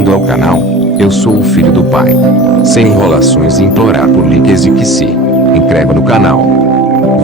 Bem-vindo ao canal. Eu sou o filho do pai. Sem enrolações e implorar por likes e que se inscreva no canal.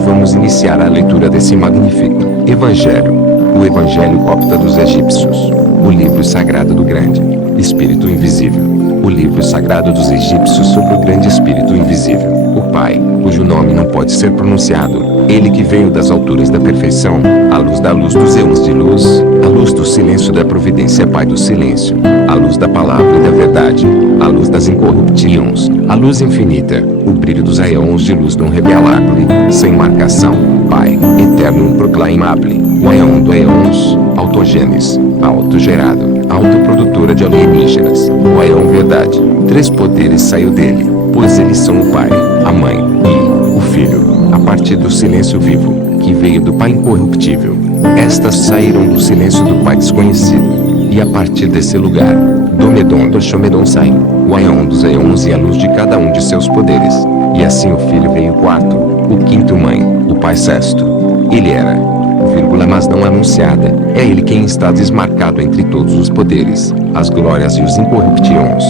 Vamos iniciar a leitura desse magnífico Evangelho. O Evangelho copta dos egípcios. O livro sagrado do grande Espírito Invisível. O livro sagrado dos egípcios sobre o grande Espírito Invisível. O Pai, cujo nome não pode ser pronunciado. Ele que veio das alturas da perfeição, a luz dos eons de luz, a luz do silêncio da providência, Pai do silêncio, a luz da palavra e da verdade, a luz das incorruptíons, a luz infinita, o brilho dos aeons de luz não revelável, sem marcação, Pai, eterno improclamable, o aeon do aeons, autogênes, autogerado, autoprodutora de alienígenas, o aeon verdade, três poderes saiu dele, pois eles são o Pai, a Mãe e o Filho, a partir do silêncio vivo, que veio do Pai incorruptível. Estas saíram do silêncio do Pai desconhecido, e a partir desse lugar, do Medon do Shomedon saiu, o aeon dos aeons e a luz de cada um de seus poderes. E assim o Filho veio quarto, o quinto Mãe, o Pai sexto. Ele era, mas não anunciada, é ele quem está desmarcado entre todos os poderes, as glórias e os incorruptíons.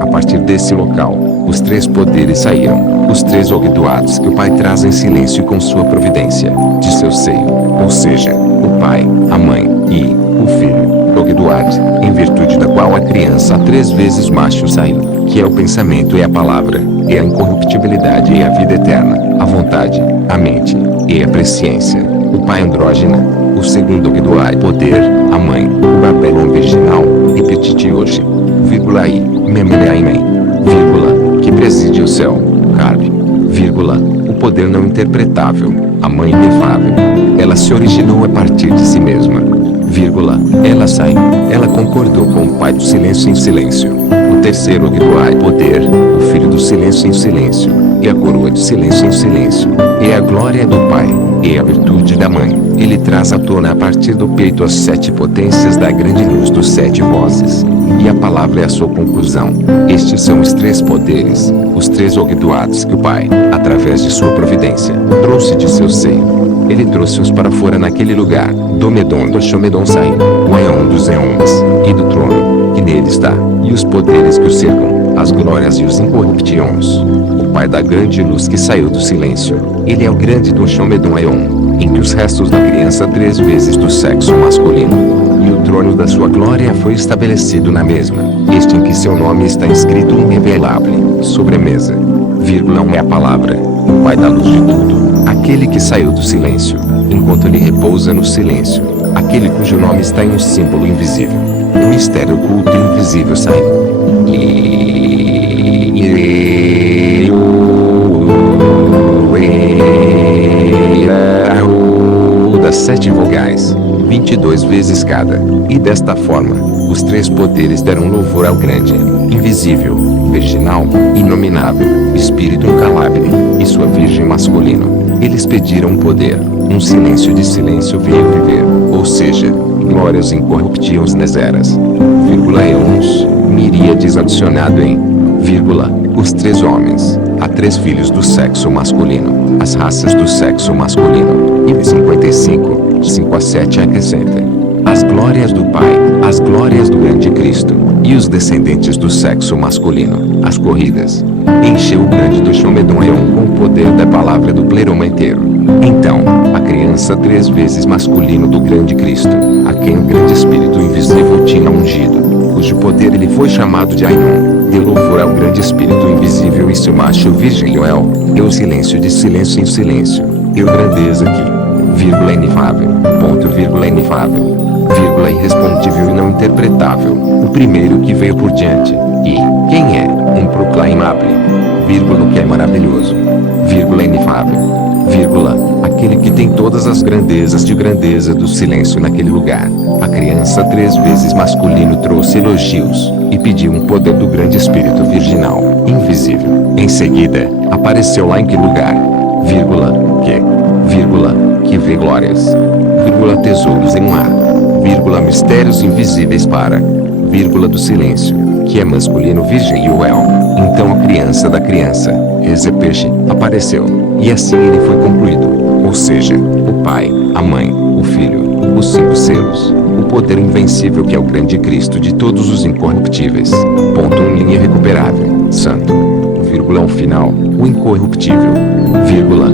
A partir desse local, os três poderes saíram, os três ogdoados que o Pai traz em silêncio com sua providência, de seu seio, ou seja, o Pai, a Mãe e o Filho, ogdoad, em virtude da qual a criança três vezes macho saiu, que é o pensamento e a palavra, e a incorruptibilidade e a vida eterna, a vontade, a mente e a presciência. O Pai andrógena, o segundo ogdoad poder, a Mãe, o Babelon virginal, e Petit hoje, vírgula I, Memeleaimen, vírgula, que preside o céu, Carpe, vírgula, o poder não interpretável, a Mãe inefável. Ela se originou a partir de si mesma, vírgula, ela saiu, ela concordou com o Pai do silêncio em silêncio. O terceiro ogdoad poder, o Filho do silêncio em silêncio, e a coroa de silêncio em silêncio, e a glória do Pai, e a virtude da Mãe. Ele traz à tona a partir do peito as sete potências da grande luz dos sete vozes, e a palavra é a sua conclusão. Estes são os três poderes, os três ogdoados que o Pai, através de sua providência, trouxe de seu seio. Ele trouxe-os para fora naquele lugar, do Medon do Shomedon saiu, o aeon dos eons, e do trono, que nele está, e os poderes que o cercam, as glórias e os incorruptíons. O Pai da grande luz que saiu do silêncio, ele é o grande do Shomedon aeon, em que os restos da criança três vezes do sexo masculino, e o trono da sua glória foi estabelecido na mesma, este em que seu nome está escrito irrevelável, sobre a mesa, vírgula é a palavra, o Pai da luz de tudo, aquele que saiu do silêncio, enquanto ele repousa no silêncio, aquele cujo nome está em um símbolo invisível, o mistério oculto e invisível saiu. Das sete vogais, 22 vezes cada, e desta forma, os três poderes deram louvor ao grande, invisível, virginal, inominável, espírito incalabile, e sua virgem masculino. Eles pediram um poder, um silêncio de silêncio veio viver, ou seja, glórias incorruptíveis nas eras, vírgula eons, miríades adicionado em, vírgula, os três homens, há três filhos do sexo masculino, as raças do sexo masculino, e 55, 5 a 7 acrescenta, as glórias do Pai, as glórias do grande Cristo, e os descendentes do sexo masculino, as corridas. Encheu o grande do Shomedon aeon com o poder da palavra do pleroma inteiro. Então, a criança três vezes masculino do grande Cristo, a quem o grande Espírito Invisível tinha ungido, cujo poder ele foi chamado de Ainon, deu louvor ao grande Espírito Invisível e seu macho virgem Yoel, e o silêncio de silêncio em silêncio, e o grandeza que, vírgula inefável, ponto vírgula inefável, vírgula irrespondível e não interpretável, o primeiro que veio por diante, e, quem é, um proclamable, vírgula que é maravilhoso, vírgula inefável, vírgula, aquele que tem todas as grandezas de grandeza do silêncio naquele lugar. A criança três vezes masculino trouxe elogios, e pediu um poder do grande espírito virginal, invisível. Em seguida, apareceu lá em que lugar, vírgula, que vê glórias, vírgula tesouros em um ar, vírgula mistérios invisíveis para, vírgula do silêncio, que é masculino virgem e o El. Então a criança da criança, Ezepeche, apareceu, e assim ele foi concluído, ou seja, o Pai, a Mãe, o Filho, os 5 selos, o poder invencível que é o grande Cristo de todos os incorruptíveis. Ponto 1 linha irrecuperável, santo, vírgula ao final, o incorruptível, vírgula,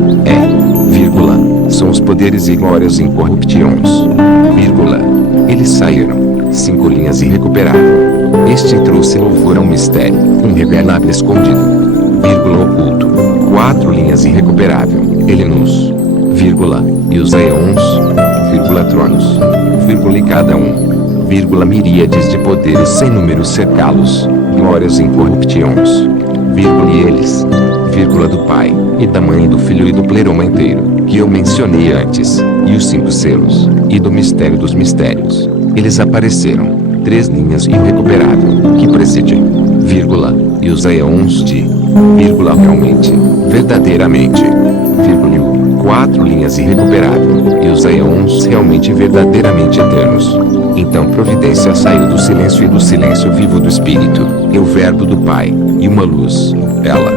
vírgula, são os poderes e glórias incorruptions, vírgula, eles saíram, 5 linhas irrecuperável. Este trouxe louvor ao mistério, irrevelável escondido, vírgula oculto, 4 linhas irrecuperável, ele nos, vírgula, e os aeons, vírgula tronos, vírgula e cada um, vírgula miríades de poderes sem número cercá-los, glórias incorruptions, vírgula e eles, vírgula do Pai, e da Mãe e do Filho e do pleroma inteiro, que eu mencionei antes, e os 5 selos, e do mistério dos mistérios, eles apareceram, 3 linhas irrecuperável, que preside, vírgula, e os aeons de, vírgula realmente, verdadeiramente, vírgula 4 linhas irrecuperável, e os aeons realmente verdadeiramente eternos. Então providência saiu do silêncio e do silêncio vivo do Espírito, e o verbo do Pai, e uma luz, ela,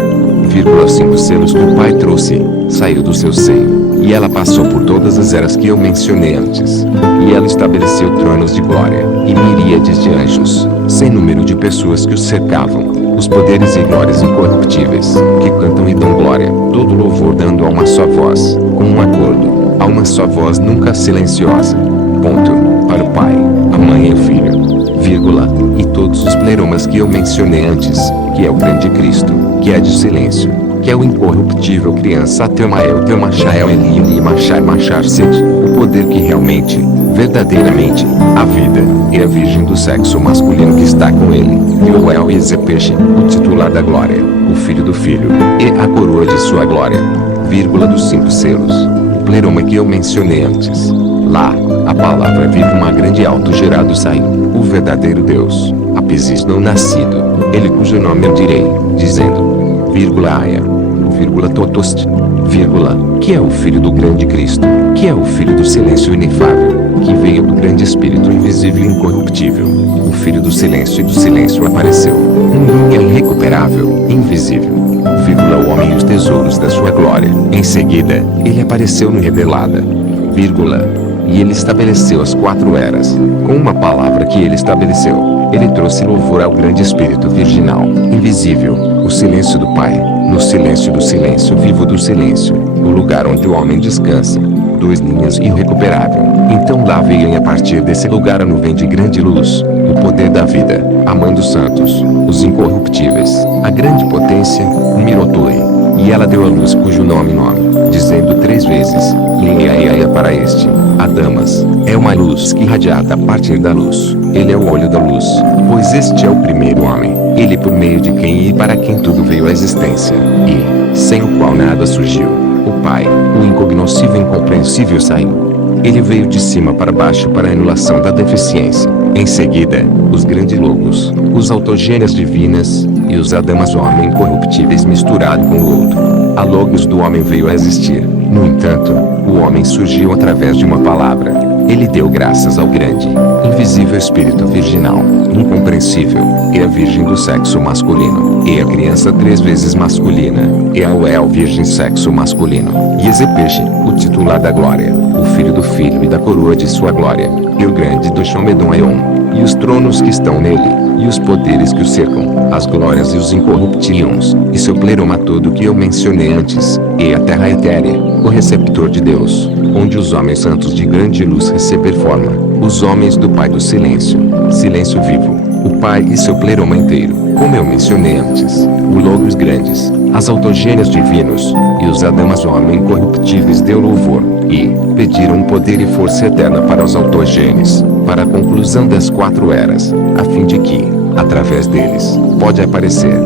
vírgula 5 selos que o Pai trouxe, saiu do seu seio. E ela passou por todas as eras que eu mencionei antes. E ela estabeleceu tronos de glória, e miríades de anjos, sem número de pessoas que os cercavam, os poderes e glórias incorruptíveis, que cantam e dão glória, todo louvor dando a uma só voz, com um acordo, a uma só voz nunca silenciosa. Ponto, para o Pai, a Mãe e o Filho, vírgula, e todos os pleromas que eu mencionei antes, que é o grande Cristo, que é de silêncio, que é o incorruptível criança Teumael Teumachael Eli Machar Machar Sede, o poder que realmente, verdadeiramente, a vida, e a virgem do sexo masculino que está com ele, Yoel e Ezepeche, o titular da glória, o filho do filho, e a coroa de sua glória, vírgula dos 5 selos, o pleroma que eu mencionei antes. Lá, a palavra viva uma grande alto gerado saiu, o verdadeiro Deus, apesar não nascido, ele cujo nome eu direi, dizendo, vírgula Aia, vírgula Totost, vírgula, que é o Filho do grande Cristo, que é o Filho do silêncio inefável, que veio do grande Espírito invisível e incorruptível, o Filho do silêncio e do silêncio apareceu, linha irrecuperável, invisível, vírgula o homem e os tesouros da sua glória, em seguida, ele apareceu no revelada, vírgula, e ele estabeleceu as 4 eras, com uma palavra que ele estabeleceu. Ele trouxe louvor ao grande Espírito virginal, invisível, o silêncio do Pai, no silêncio do silêncio vivo do silêncio, o lugar onde o homem descansa. 2 linhas irrecuperável. Então lá veio a partir desse lugar a nuvem de grande luz, o poder da vida, a mãe dos santos, os incorruptíveis, a grande potência, Mirotoi. E ela deu a luz cujo nome, dizendo 3 vezes, Linhaia para este, Adamas, é uma luz que irradiada a partir da luz, ele é o olho da luz, pois este é o primeiro homem, ele por meio de quem e para quem tudo veio à existência, e, sem o qual nada surgiu, o Pai, o incognoscível e incompreensível saiu. Ele veio de cima para baixo para a anulação da deficiência. Em seguida, os grandes logos, os autogênias divinas, e os Adamas homem incorruptíveis misturado com o outro. A logos do homem veio a existir. No entanto, o homem surgiu através de uma palavra. Ele deu graças ao grande, invisível Espírito virginal, incompreensível, e a virgem do sexo masculino, e a criança 3 vezes masculina, e a Uel virgem sexo masculino, e Ezepeche, o titular da glória, o filho do filho e da coroa de sua glória, e o grande do Shomedon Aeon, e os tronos que estão nele, e os poderes que o cercam, as glórias e os incorruptions, e seu pleroma todo que eu mencionei antes, e a terra etérea, o receptor de Deus, onde os homens santos de grande luz receber forma, os homens do Pai do silêncio, silêncio vivo, o Pai e seu pleroma inteiro, como eu mencionei antes, o logos grandes, as autogênias divinos, e os Adamas homem incorruptíveis deu louvor, e pediram poder e força eterna para os autogênios, para a conclusão das 4 eras, a fim de que, através deles, pode aparecer,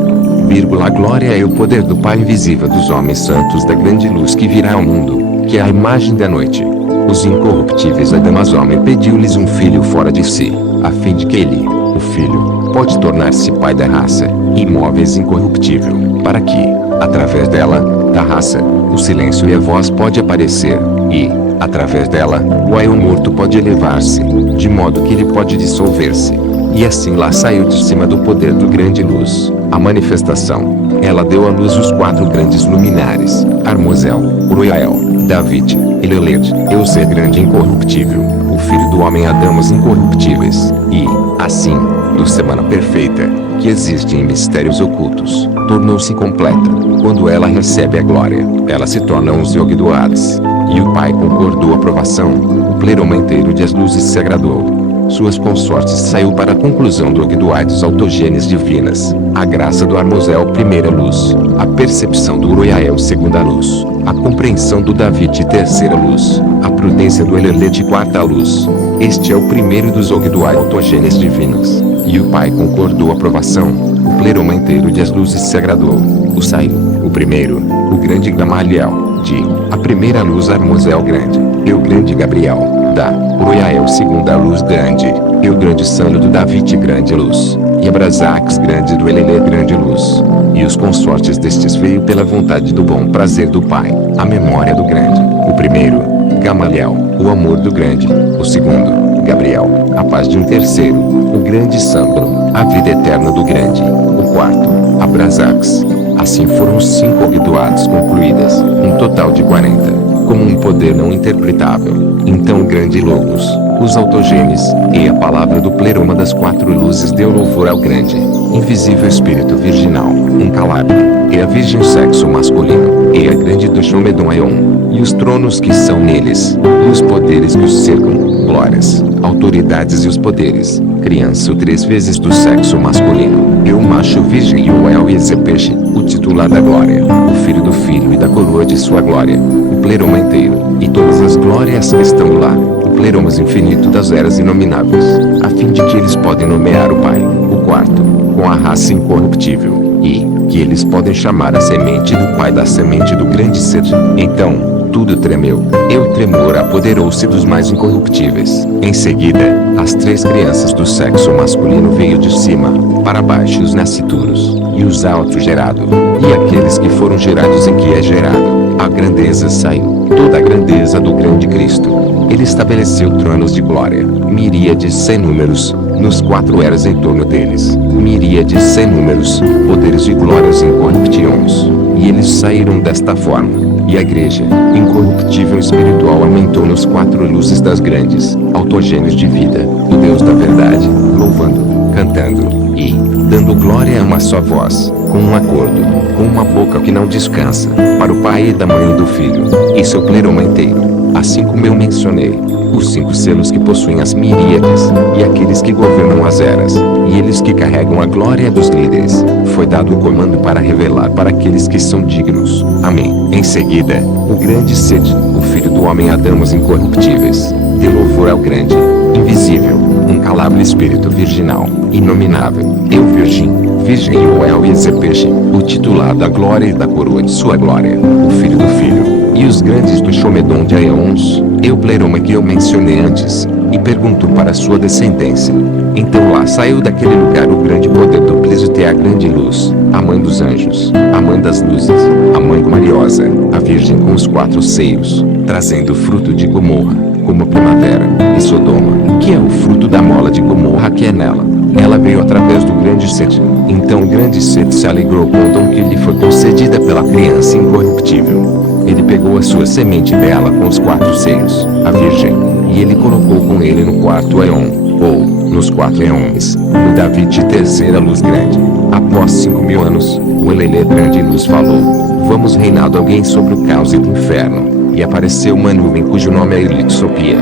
a glória e o poder do Pai invisível dos homens santos da grande luz que virá ao mundo, que é a imagem da noite. Os incorruptíveis Adamas homem pediu-lhes um filho fora de si, a fim de que ele, o filho, pode tornar-se pai da raça, imóveis incorruptível, para que, através dela, da raça, o silêncio e a voz pode aparecer, e, através dela, o aio morto pode elevar-se, de modo que ele pode dissolver-se. E assim lá saiu de cima do poder do grande luz, a manifestação. Ela deu à luz os 4 grandes luminares, Armozel, Uriel, David, Eleled, Eusé grande incorruptível, o filho do homem Adamos incorruptíveis, e, assim, do semana perfeita, que existe em mistérios ocultos, tornou-se completa, quando ela recebe a glória, ela se torna um Yogdoades. E o Pai concordou a aprovação, o pleroma inteiro de as luzes se agradou. Suas consortes saiu para a conclusão do Ogdoades autogenes divinas, a graça do Armozel primeira luz, a percepção do Uriel segunda luz, a compreensão do David terceira luz, a prudência do Elelede quarta luz. Este é o primeiro dos Ogdoades autogenes divinos. E o Pai concordou a aprovação, o pleroma inteiro de as luzes se agradou. O saiu, o primeiro, o grande Gamaliel, de, a primeira luz Armozel grande, e o grande Gabriel, da, Uriel segunda luz grande, e o grande Sano do David grande luz, e Abrasax grande do Elelê grande luz. E os consortes destes veio pela vontade do bom prazer do Pai, a memória do grande, o primeiro, Gamaliel, o amor do grande, o segundo, Gabriel, a paz de um terceiro, o grande Sambro, a vida eterna do grande, o quarto, Abrasax. Assim foram os 5 Ogdoades concluídas, um total de 40, como um poder não interpretável. Então o grande Logos, os autogenes, e a palavra do pleroma das 4 luzes deu louvor ao grande, invisível espírito virginal, incalado, e a virgem sexo masculino, e a grande do Shomedon Aion, e os tronos que são neles, e os poderes que os cercam, glórias, autoridades e os poderes, criança o 3 vezes do sexo masculino, e o macho virgem e o El e Ezepeche, o titular da glória, o filho do filho e da coroa de sua glória, o pleroma inteiro, e todas as glórias que estão lá, o pleromas infinito das eras inomináveis, a fim de que eles podem nomear o Pai, o quarto, com a raça incorruptível, e que eles podem chamar a semente do Pai da semente do grande ser. Então, tudo tremeu, e o tremor apoderou-se dos mais incorruptíveis. Em seguida, as 3 crianças do sexo masculino veio de cima, para baixo os nascituros, e os autogerados, e aqueles que foram gerados em que é gerado. A grandeza saiu, toda a grandeza do grande Cristo. Ele estabeleceu tronos de glória, miríades sem números, nos 4 eras em torno deles, miríades sem números, poderes de glórias incorruptíveis. E eles saíram desta forma. E a igreja, incorruptível espiritual, aumentou nos 4 luzes das grandes, autogênios de vida, o Deus da verdade, louvando, cantando, e, dando glória a uma só voz, com um acordo, com uma boca que não descansa, para o Pai e da Mãe e do Filho, e seu pleroma inteiro, assim como eu mencionei, os 5 selos que possuem as miríades, e aqueles que governam as eras, e eles que carregam a glória dos líderes, foi dado o comando para revelar para aqueles que são dignos. Amém. Em seguida, o grande Sede, o filho do homem Adamos incorruptíveis, deu louvor ao grande, invisível, incalável espírito virginal, inominável, eu virgem e o El e Ezepeche, o titular da glória e da coroa de sua glória, o filho do filho, e os grandes do Shomedon de Aeons, eu pleroma que eu mencionei antes, e pergunto para sua descendência. Então lá saiu daquele lugar o grande poder do Plesite, a grande luz, a mãe dos anjos, a mãe das luzes, a mãe gloriosa, a virgem com os 4 seios, trazendo o fruto de Gomorra, como a primavera, e Sodoma, que é o fruto da mola de Gomorra que é nela. Ela veio através do grande Sete. Então o grande Sete se alegrou com o dom que lhe foi concedida pela criança incorruptível. Ele pegou a sua semente dela com os 4 seios, a virgem, e ele colocou com ele no 4º Aeon, ou, nos 4 Aeons, o David terceira luz grande. Após 5.000 anos, o Elelê grande luz falou, vamos reinado alguém sobre o caos e do inferno. E apareceu uma nuvem cujo nome é Elixopia.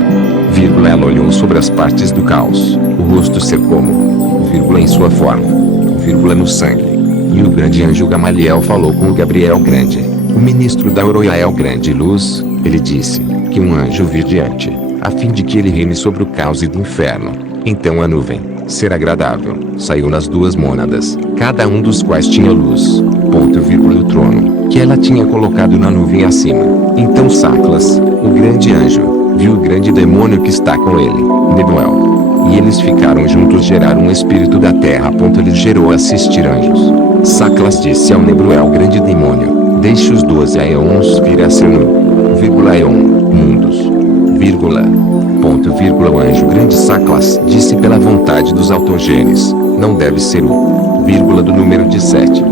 Ela olhou sobre as partes do caos, o rosto ser como, em sua forma, no sangue. E o grande anjo Gamaliel falou com o Gabriel grande, o ministro da Uriel grande luz. Ele disse, que um anjo vir diante, a fim de que ele reine sobre o caos e do inferno. Então a nuvem, ser agradável, saiu nas 2 mônadas, cada um dos quais tinha luz, o trono, que ela tinha colocado na nuvem acima. Então Saclas, o grande anjo, viu o grande demônio que está com ele, Nebuel. E eles ficaram juntos, geraram um espírito da terra. Ele gerou assistir anjos. Saclas disse ao Nebuel, grande demônio, deixe os 12 Aeons vir a ser Aeon, mundos, o anjo grande Saclas disse pela vontade dos autogenes, não deve ser do número de 7,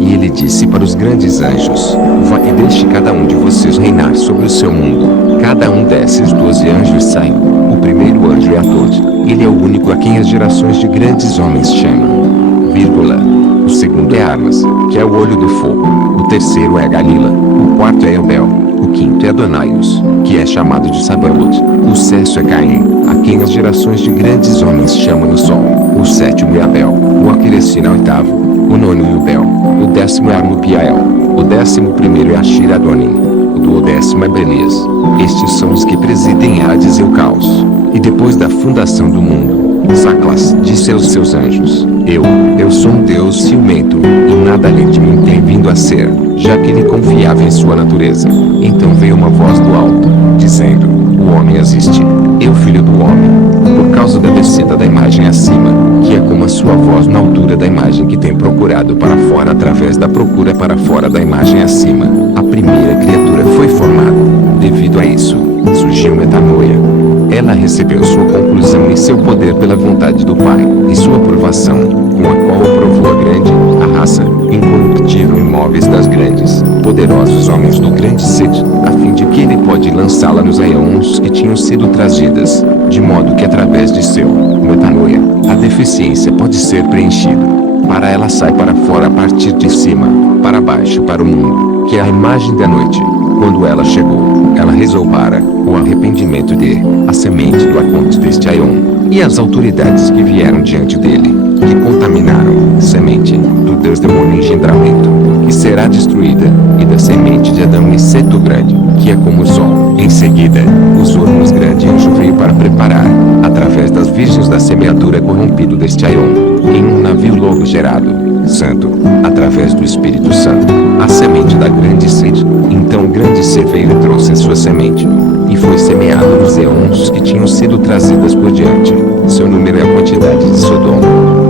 E ele disse para os grandes anjos: Vai e deixe cada um de vocês reinar sobre o seu mundo. Cada um desses 12 anjos saiu. O primeiro anjo é Atod. Ele é o único a quem as gerações de grandes homens chamam. Vírgula. O segundo é Armas, que é o olho do fogo. O terceiro é Galila. O quarto é Ebel. O quinto é Adonaios, que é chamado de Sabaoth. O sexto é Caim, a quem as gerações de grandes homens chamam o Sol. O sétimo é Abel. O Aquerecina é o oitavo. O nono é Ubel. O décimo é Armupiael. O 11º é Ashir Adonim. O 12º é Belias. Estes são os que presidem Hades e o caos. E depois da fundação do mundo, Saclas disse aos seus anjos: Eu sou um Deus ciumento, e nada além de mim tem vindo a ser, já que ele confiava em sua natureza. Então veio uma voz do alto, dizendo: O homem existe, eu filho do homem. Por causa da descida da imagem acima, que é como a sua voz na altura da imagem que tem procurado para fora através da procura para fora da imagem acima, a primeira criatura foi formada. Devido a isso, surgiu metanoia. Ela recebeu sua conclusão e seu poder pela vontade do Pai, e sua aprovação, com a qual aprovou a raça, incorruptível e imóveis das grandes, poderosos homens do grande Sete, a fim de que ele pode lançá-la nos aeons que tinham sido trazidas, de modo que através de seu, metanoia, a deficiência pode ser preenchida. Para ela sai para fora a partir de cima, para baixo para o mundo, que é a imagem da noite. Quando ela chegou, ela rezou para o arrependimento de a semente do Aconte deste Aion, e as autoridades que vieram diante dele, que contaminaram semente do Deus demônio engendramento, que será destruída, e da semente de Adão e Seto grande, que é como o sol. Em seguida, os hornos grande anjo veio para preparar, através das virgens da semeadura corrompido deste Aion, em um navio logo gerado, santo, através do Espírito Santo, a semente da grande sede. Então o grande ser veio e trouxe sua semente, e foi semeado nos eons que tinham sido trazidas por diante. Seu número é a quantidade de Sodoma.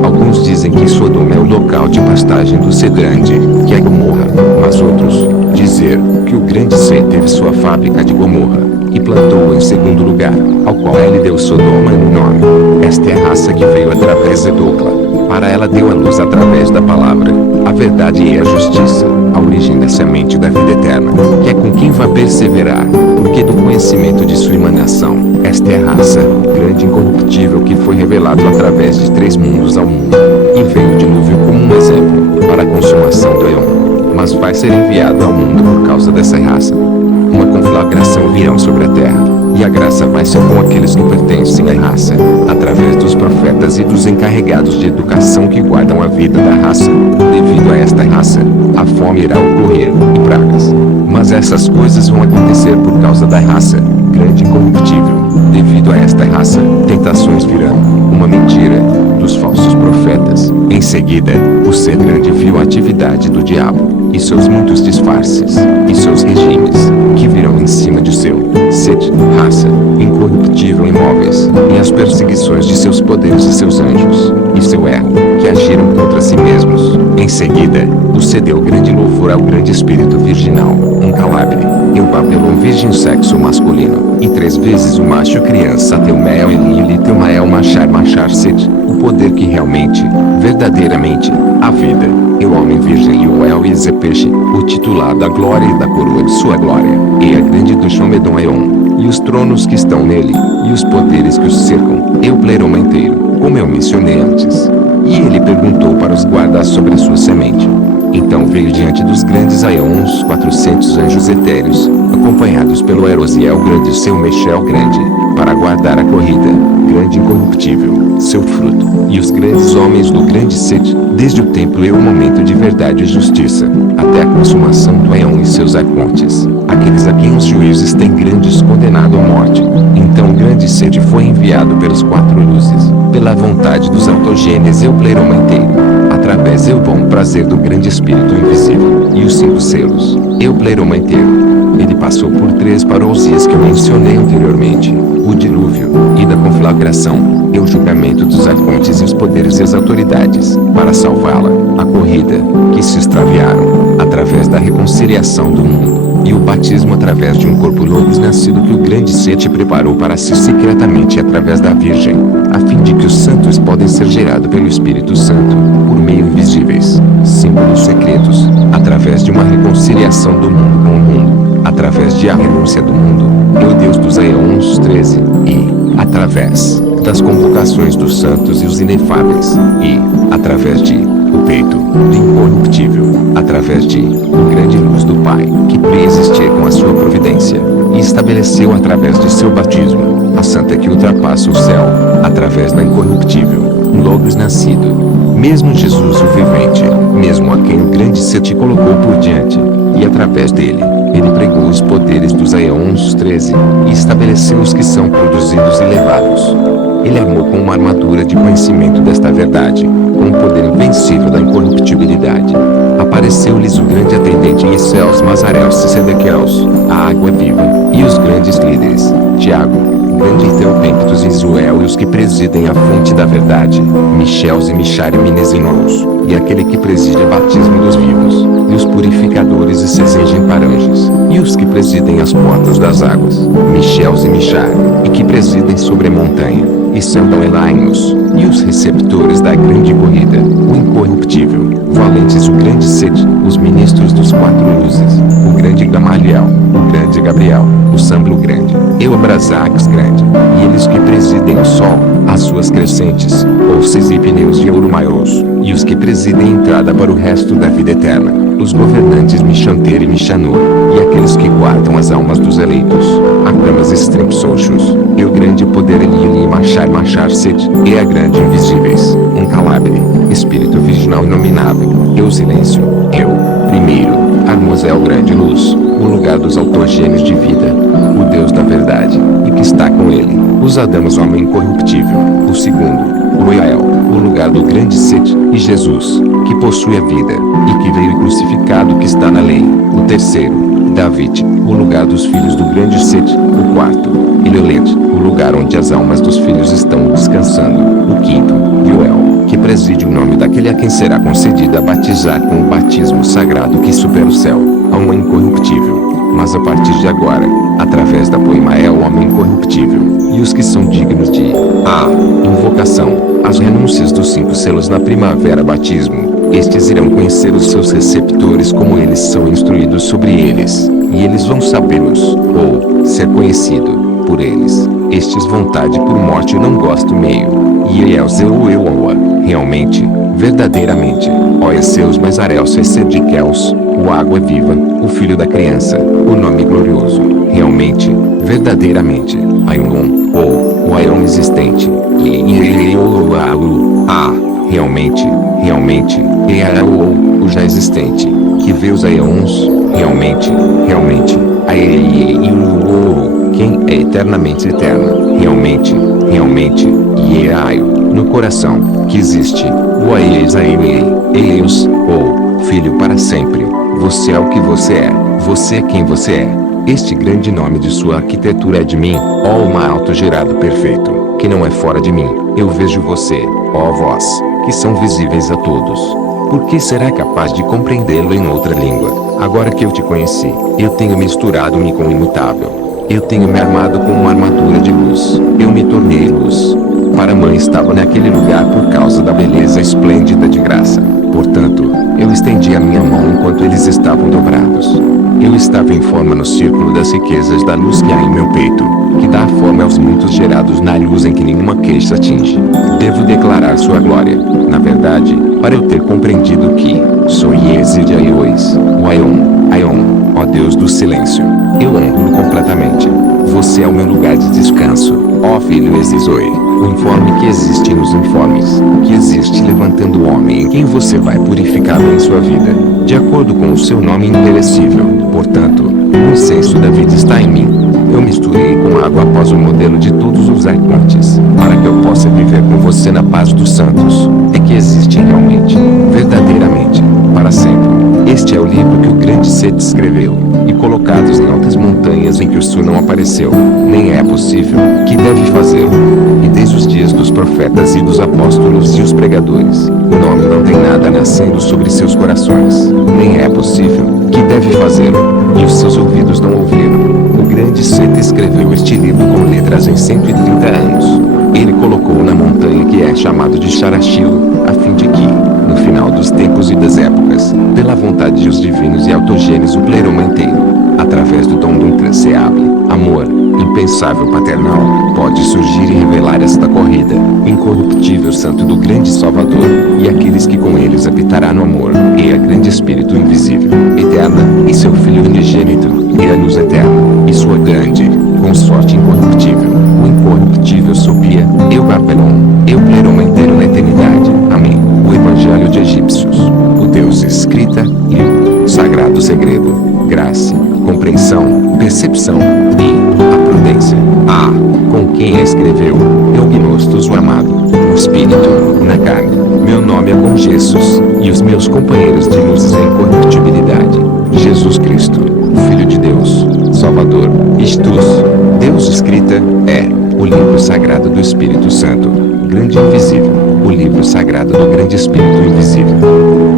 Alguns dizem que Sodoma é o local de pastagem do ser grande, que é Gomorra, mas outros, dizer que o grande ser teve sua fábrica de Gomorra, e plantou em segundo lugar, ao qual ele deu Sodoma no nome. Esta é a raça que veio através de Docla. Para ela deu a luz através da palavra, a verdade e a justiça, a origem da semente da vida eterna, que é com quem vai perseverar, porque do conhecimento de sua emanação, esta é a raça, grande e incorruptível que foi revelado através de 3 mundos ao mundo, e veio o dilúvio como um exemplo, para a consumação do Eon, mas vai ser enviado ao mundo por causa dessa raça. Uma conflagração virão sobre a terra, e a graça vai ser com aqueles que pertencem à raça, através dos profetas e dos encarregados de educação que guardam a vida da raça. Devido a esta raça, a fome irá ocorrer, e pragas. Mas essas coisas vão acontecer por causa da raça, grande e corruptível. Devido a esta raça, tentações virão, uma mentira, dos falsos profetas. Em seguida, o ser grande viu a atividade do diabo, e seus muitos disfarces, e seus regimes, que virão em cima de seu sede, raça, incorruptível e imóveis, e as perseguições de seus poderes e seus anjos, e seu erro, que agiram contra si mesmos. Em seguida, o cedeu grande louvor ao grande espírito virginal, um calabre, e o Babelon virgem sexo masculino, e 3 vezes o macho criança Teumael e Teumael machar sede, o poder que realmente, verdadeiramente, a vida, e o homem virgem e o El e Zepeche, o titular da glória e da coroa de sua glória, e a grande do Shomedon Aion, e os tronos que estão nele, e os poderes que os cercam, e o pleroma inteiro, como eu mencionei antes. E ele perguntou para os guardas sobre a sua semente. Então veio diante dos grandes Aions 400 anjos etéreos, acompanhados pelo Erosiel grande e seu Mexel grande, para guardar a corrida, grande e incorruptível, seu fruto, e os grandes homens do grande Sete, desde o templo e o momento de verdade e justiça, até a consumação do Aion e seus arcontes, aqueles a quem os juízes têm grandes condenado à morte. Então o grande Sete foi enviado pelos 4 luzes, pela vontade dos autogênes e o pleroma inteiro, através do bom prazer do grande Espírito invisível, e os 5 selos, e o pleroma inteiro. Ele passou por 3 parousias que eu mencionei anteriormente, o dilúvio, e da conflagração, e o julgamento dos arcontes e os poderes e as autoridades, para salvá-la, a corrida, que se extraviaram, através da reconciliação do mundo, e o batismo através de um corpo logos nascido que o grande Sete preparou para si secretamente através da Virgem, a fim de que os santos podem ser gerados pelo Espírito Santo, por meio invisíveis. 5. símbolos secretos, através de uma reconciliação do mundo com o mundo, através de a renúncia do mundo, meu Deus dos Aeons 13, e, através das convocações dos santos e os inefáveis, e, através de o peito do incorruptível, através de o grande luz do Pai, que preexistia com a sua providência, e estabeleceu através de seu batismo, a santa que ultrapassa o céu, através da incorruptível, um Logos nascido, mesmo Jesus o vivente, mesmo a quem o grande ser te colocou por diante, e através dele, ele pregou os poderes dos Aeons 13, e estabeleceu os que são produzidos e levados. Ele armou com uma armadura de conhecimento desta verdade, com o poder invencível da incorruptibilidade. Apareceu-lhes o grande atendente em céus Mazaréus e Sedequeus, a água viva, e os grandes líderes, Tiago, o grande Teopênctos e Zuel e os que presidem a fonte da verdade, Michels e Michare Minesinous, e aquele que preside o batismo dos vivos, e os purificadores e Sesengem Paranges, e os que presidem as portas das águas, Michels e Michare, e que presidem sobre a montanha, e Sandão Elainos, e os receptores da grande corrida, o incorruptível, valentes o grande sede, os ministros dos quatro luzes, o grande Gamaliel, o grande Gabriel, o Samblo grande, Eubrasax grande, e eles que presidem o sol, as suas crescentes, Olces e pneus de ouro maiores, e os que presidem a entrada para o resto da vida eterna, os governantes Michanter e Michanur, e aqueles que guardam as almas dos eleitos, Agramas Estrempsochos, e o grande poder Elili e Machar Sede, e a grande invisíveis, um calabre, espírito virginal inominável, e o silêncio, primeiro, Armosel grande luz, o lugar dos autogênios de vida, o Deus da verdade, e que está com ele, os Adamos homem incorruptível, o segundo, o Iael, o lugar do grande Sede, e Jesus, que possui a vida, e que veio crucificado que está na lei, o terceiro, David, o lugar dos filhos do grande Sede, o quarto, Eleolete, o lugar onde as almas dos filhos estão descansando, o quinto, Joel, que preside o nome daquele a quem será concedida batizar com o batismo sagrado que supera o céu, a uma incorruptível, mas a partir de agora, através da Poimael o homem incorruptível, e os que são dignos de invocação, as renúncias dos 5 selos na primavera batismo, estes irão conhecer os seus receptores como eles são instruídos sobre eles, e eles vão sabê-los, ou ser conhecido por eles. Estes vontade por morte não gosto meio, e Elzeuoa, realmente, verdadeiramente, ó seus Mazarels e Sediquels, o água viva, o filho da criança, o nome glorioso, realmente, verdadeiramente, Aion, ou o Aion existente, realmente, o já existente, que vê os Aeons, realmente, quem é eternamente eterno, realmente, Aio, no coração, que existe, o Eios, ou, filho para sempre, você é o que você é quem você é, este grande nome de sua arquitetura é de mim, ó uma autogerado perfeito, que não é fora de mim, eu vejo você, ó vós, que são visíveis a todos. Por que será capaz de compreendê-lo em outra língua? Agora que eu te conheci, eu tenho misturado-me com o imutável. Eu tenho me armado com uma armadura de luz. Eu me tornei luz. Para a mãe estava naquele lugar por causa da beleza esplêndida de graça. Portanto, eu estendi a minha mão enquanto eles estavam dobrados. Eu estava em forma no círculo das riquezas da luz que há em meu peito, que dá forma aos muitos gerados na luz em que nenhuma queixa atinge. Devo declarar sua glória, na verdade, para eu ter compreendido que sou Yesed Aiois, o Aion, ó Deus do silêncio. Eu honro completamente. Você é o meu lugar de descanso, ó Filho Exizoi, o informe que existe nos informes, que existe levantando o homem em quem você vai purificá-lo em sua vida, de acordo com o seu nome imperecível. Portanto, o incenso da vida está em mim. Eu misturei com água após o modelo de todos os arcontes, para que eu possa viver com você na paz dos santos, é que existem realmente, verdadeiramente, para sempre. Este é o livro que o grande Sete escreveu, e colocados em altas montanhas em que o sol não apareceu, nem é possível, que deve fazê-lo. E desde os dias dos profetas e dos apóstolos e os pregadores, o nome não tem nada nascendo sobre seus corações, nem é possível, que deve fazê-lo, e os seus ouvidos não ouviram. O grande Sete escreveu este livro com letras em 130 anos. Ele colocou na montanha que é chamado de Charachilo, a fim de que, no final dos tempos e das épocas, pela vontade dos divinos e autogênes o pleroma inteiro, através do dom do intransseável amor, impensável paternal, pode surgir e revelar esta corrida, incorruptível santo do grande Salvador, e aqueles que com eles habitará no amor, e a grande Espírito invisível, eterna, e seu Filho unigênito, e a luz eterna, e sua grande, consorte incorruptível, o incorruptível Sophia, eu Babelon, eu pleroma inteiro na eternidade, amém. O Evangelho de Egípcios, o Deus escrita, livro, sagrado segredo, graça, compreensão, percepção, e a prudência. Ah, com quem a escreveu, Eugnostos o amado, o Espírito, na carne, meu nome é bom Jesus, e os meus companheiros de luzes em incorruptibilidade, Jesus Cristo, Filho de Deus, Salvador, Istus, Deus escrita, é, o livro sagrado do Espírito Santo, grande e invisível, o livro sagrado do grande Espírito invisível.